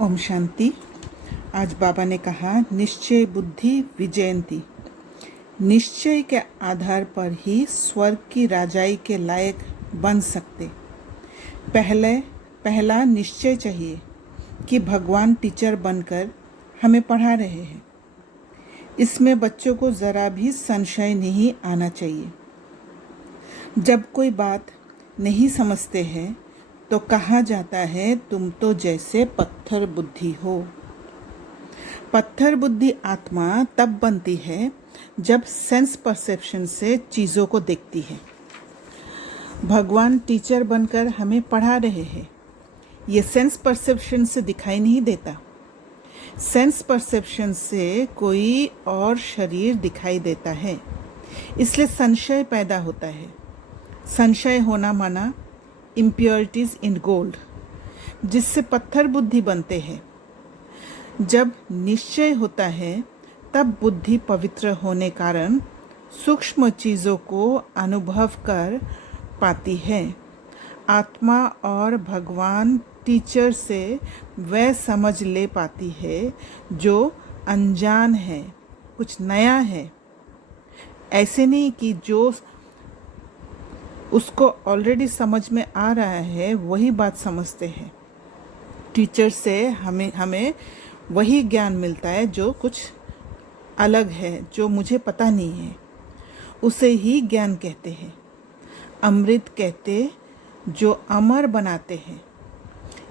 ओम शांति। आज बाबा ने कहा निश्चय बुद्धि विजयंती। निश्चय के आधार पर ही स्वर्ग की राजाई के लायक बन सकते। पहला निश्चय चाहिए कि भगवान टीचर बनकर हमें पढ़ा रहे हैं। इसमें बच्चों को ज़रा भी संशय नहीं आना चाहिए। जब कोई बात नहीं समझते हैं तो कहा जाता है तुम तो जैसे पत्थर बुद्धि हो। पत्थर बुद्धि आत्मा तब बनती है जब सेंस परसेप्शन से चीज़ों को देखती है। भगवान टीचर बनकर हमें पढ़ा रहे हैं। ये सेंस परसेप्शन से दिखाई नहीं देता। सेंस परसेप्शन से कोई और शरीर दिखाई देता है, इसलिए संशय पैदा होता है। संशय होना माना इम्प्योरिटीज इन गोल्ड, जिससे पत्थर बुद्धि बनते हैं। जब निश्चय होता है तब बुद्धि पवित्र होने कारण सूक्ष्म चीज़ों को अनुभव कर पाती है। आत्मा और भगवान टीचर से वह समझ ले पाती है जो अनजान है, कुछ नया है। ऐसे नहीं कि जो उसको ऑलरेडी समझ में आ रहा है वही बात समझते हैं। टीचर से हमें वही ज्ञान मिलता है जो कुछ अलग है, जो मुझे पता नहीं है, उसे ही ज्ञान कहते हैं। अमृत कहते जो अमर बनाते हैं।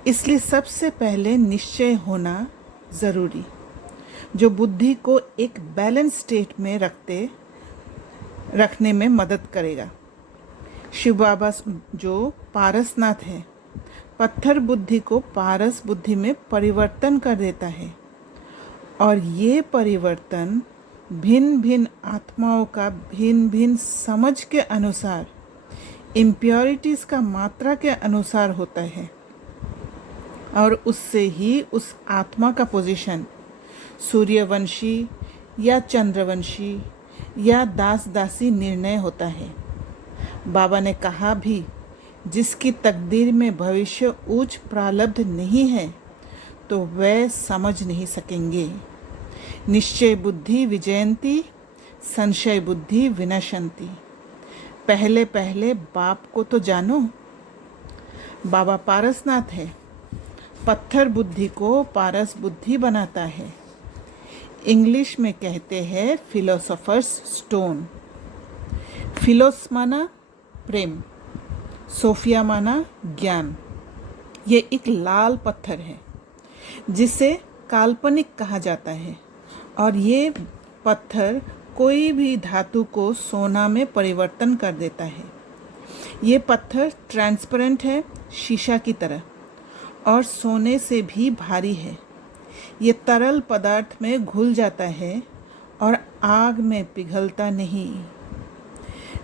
इसलिए सबसे पहले निश्चय होना ज़रूरी, जो बुद्धि को एक बैलेंस स्टेट में रखने में मदद करेगा। शिव बाबा जो पारसनाथ है, पत्थर बुद्धि को पारस बुद्धि में परिवर्तन कर देता है। और ये परिवर्तन भिन्न भिन्न आत्माओं का भिन्न भिन्न समझ के अनुसार, इम्प्योरिटीज़ का मात्रा के अनुसार होता है। और उससे ही उस आत्मा का पोजीशन सूर्यवंशी या चंद्रवंशी या दास दासी निर्णय होता है। बाबा ने कहा भी, जिसकी तकदीर में भविष्य उच्च प्रारब्ध नहीं है तो वह समझ नहीं सकेंगे। निश्चय बुद्धि विजयंती, संशय बुद्धि विनशंती। पहले पहले बाप को तो जानो। बाबा पारसनाथ है, पत्थर बुद्धि को पारस बुद्धि बनाता है। इंग्लिश में कहते हैं फिलोसोफर्स स्टोन। फिलोस माना प्रेम, सोफिया माना ज्ञान। ये एक लाल पत्थर है जिसे काल्पनिक कहा जाता है। और ये पत्थर कोई भी धातु को सोना में परिवर्तन कर देता है। ये पत्थर ट्रांसपेरेंट है, शीशा की तरह, और सोने से भी भारी है। ये तरल पदार्थ में घुल जाता है और आग में पिघलता नहीं।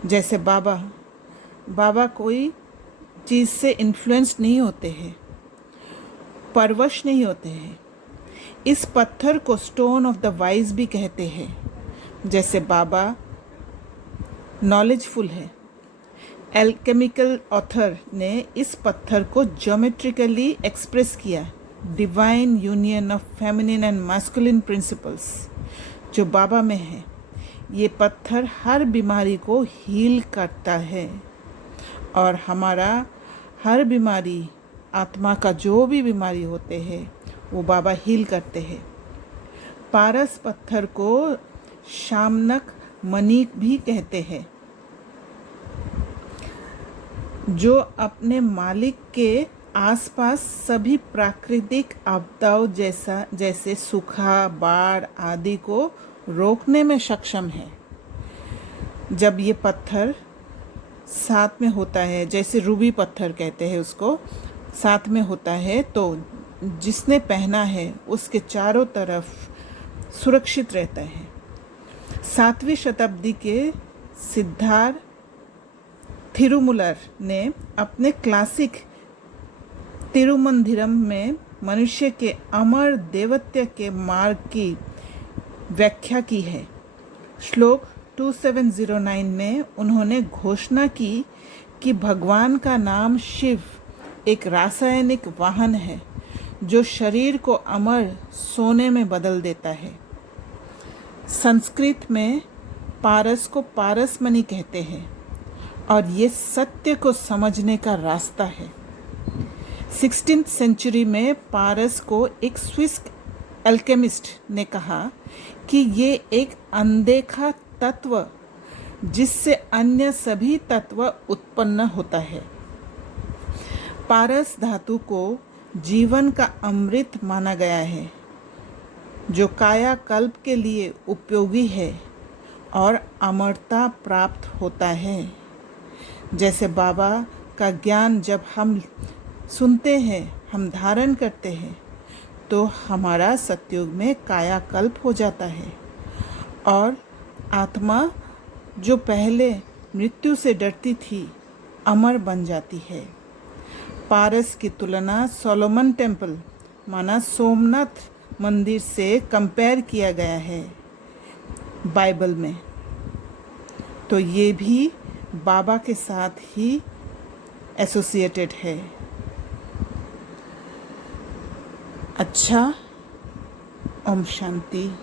जैसे बाबा कोई चीज़ से इन्फ्लुएंस नहीं होते हैं, परवश नहीं होते हैं। इस पत्थर को स्टोन ऑफ द वाइज भी कहते हैं। जैसे बाबा नॉलेजफुल है, एल्केमिकल ऑथर ने इस पत्थर को ज्योमेट्रिकली एक्सप्रेस किया। Divine union of feminine and masculine principles जो बाबा में है। ये पत्थर हर बीमारी को हील करता है। और हमारा हर बीमारी, आत्मा का जो भी बीमारी होते हैं वो बाबा हील करते हैं। पारस पत्थर को शामनक मणिक भी कहते हैं, जो अपने मालिक के आसपास सभी प्राकृतिक आपदाओं जैसे सूखा, बाढ़ आदि को रोकने में सक्षम है। जब ये पत्थर साथ में होता है, जैसे रूबी पत्थर कहते हैं उसको, साथ में होता है तो जिसने पहना है उसके चारों तरफ सुरक्षित रहता है। 7वीं शताब्दी के सिद्धार्थ थिरुमूलर ने अपने क्लासिक तिरुमंदिरम में मनुष्य के अमर देवत्व के मार्ग की व्याख्या की है। श्लोक 2709 में उन्होंने घोषणा की कि भगवान का नाम शिव एक रासायनिक वाहन है जो शरीर को अमर सोने में बदल देता है। संस्कृत में पारस को पारसमणि कहते हैं और ये सत्य को समझने का रास्ता है। 16th सेंचुरी में पारस को एक स्विस अल्केमिस्ट ने कहा कि ये एक अनदेखा तत्व जिससे अन्य सभी तत्व उत्पन्न होता है। पारस धातु को जीवन का अमृत माना गया है जो कायाकल्प के लिए उपयोगी है और अमरता प्राप्त होता है। जैसे बाबा का ज्ञान जब हम सुनते हैं, हम धारण करते हैं, तो हमारा सतयुग में कायाकल्प हो जाता है और आत्मा जो पहले मृत्यु से डरती थी अमर बन जाती है। पारस की तुलना सोलोमन टेम्पल माना सोमनाथ मंदिर से कंपेयर किया गया है बाइबल में। तो ये भी बाबा के साथ ही एसोसिएटेड है। अच्छा, ओम शांति।